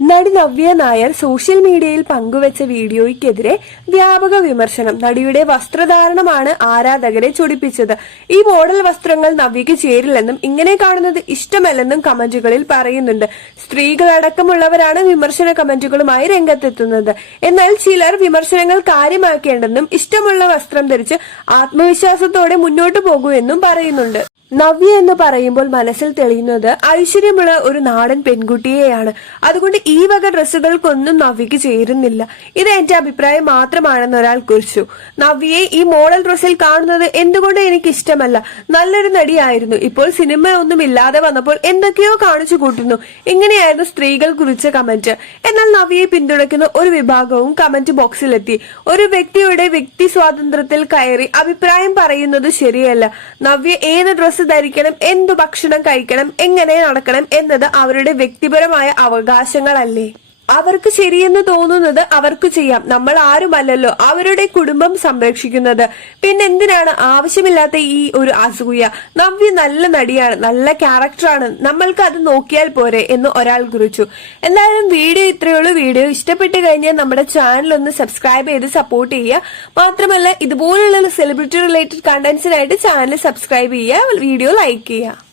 നടി നവ്യ നായർ സോഷ്യൽ മീഡിയയിൽ പങ്കുവച്ച വീഡിയോയ്ക്കെതിരെ വ്യാപക വിമർശനം. നടിയുടെ വസ്ത്രധാരണമാണ് ആരാധകരെ ചൊടിപ്പിച്ചത്. ഈ മോഡൽ വസ്ത്രങ്ങൾ നവ്യയ്ക്ക് ചേരില്ലെന്നും ഇങ്ങനെ കാണുന്നത് ഇഷ്ടമല്ലെന്നും കമന്റുകളിൽ പറയുന്നുണ്ട്. സ്ത്രീകളടക്കമുള്ളവരാണ് വിമർശന കമന്റുകളുമായി രംഗത്തെത്തുന്നത്. എന്നാൽ ചിലർ വിമർശനങ്ങൾ കാര്യമാക്കേണ്ടെന്നും ഇഷ്ടമുള്ള വസ്ത്രം ധരിച്ച് ആത്മവിശ്വാസത്തോടെ മുന്നോട്ടു പോകൂ എന്നും പറയുന്നുണ്ട്. നവ്യ എന്ന് പറയുമ്പോൾ മനസ്സിൽ തെളിയുന്നത് ഐശ്വര്യമുള്ള ഒരു നാടൻ പെൺകുട്ടിയെയാണ്. അതുകൊണ്ട് ഈ വക ഡ്രസ്സുകൾക്കൊന്നും നവ്യക്ക് ചേരുന്നില്ല. ഇത് എന്റെ അഭിപ്രായം മാത്രമാണെന്ന് ഒരാൾ കുറിച്ചു. നവ്യയെ ഈ മോഡൽ ഡ്രസ്സിൽ കാണുന്നത് എന്തുകൊണ്ട് എനിക്ക് ഇഷ്ടമല്ല നല്ലൊരു നടിയായിരുന്നു. ഇപ്പോൾ സിനിമ ഒന്നും ഇല്ലാതെ വന്നപ്പോൾ എന്തൊക്കെയോ കാണിച്ചു കൂട്ടുന്നു. ഇങ്ങനെയായിരുന്നു സ്ത്രീകൾ കുറിച്ച കമന്റ്? എന്നാൽ നവ്യയെ പിന്തുണയ്ക്കുന്ന ഒരു വിഭാഗവും കമന്റ് ബോക്സിലെത്തി. ഒരു വ്യക്തിയുടെ വ്യക്തി സ്വാതന്ത്ര്യത്തിൽ കയറി അഭിപ്രായം പറയുന്നത് ശരിയല്ല. നവ്യ ഏത് ഡ്രസ്സ് ധരിക്കണം എന്തു ഭക്ഷണം കഴിക്കണം എങ്ങനെ നടക്കണം എന്നത് അവരുടെ വ്യക്തിപരമായ അവകാശങ്ങളല്ലേ. അവർക്ക് ശരിയെന്ന് തോന്നുന്നത് അവർക്ക് ചെയ്യാം. നമ്മൾ ആരുമല്ലല്ലോ അവരുടെ കുടുംബം സംരക്ഷിക്കുന്നത്. പിന്നെ എന്തിനാണ് ആവശ്യമില്ലാത്ത ഈ ഒരു അസൂയ? നവ്യ നല്ല നടിയാണ് നല്ല ക്യാരക്ടറാണ് നമ്മൾക്ക് അത് നോക്കിയാൽ പോരെ എന്ന് ഒരാൾ കുറിച്ചു. എന്തായാലും വീഡിയോ ഇത്രയേ ഉള്ളൂ. വീഡിയോ ഇഷ്ടപ്പെട്ട് കഴിഞ്ഞാൽ നമ്മുടെ ചാനൽ ഒന്ന് സബ്സ്ക്രൈബ് ചെയ്ത് സപ്പോർട്ട് ചെയ്യുക. മാത്രമല്ല ഇതുപോലുള്ള സെലിബ്രിറ്റി റിലേറ്റഡ് കണ്ടന്റ്സിനായിട്ട് ചാനൽ സബ്സ്ക്രൈബ് ചെയ്യുക വീഡിയോ ലൈക്ക് ചെയ്യുക.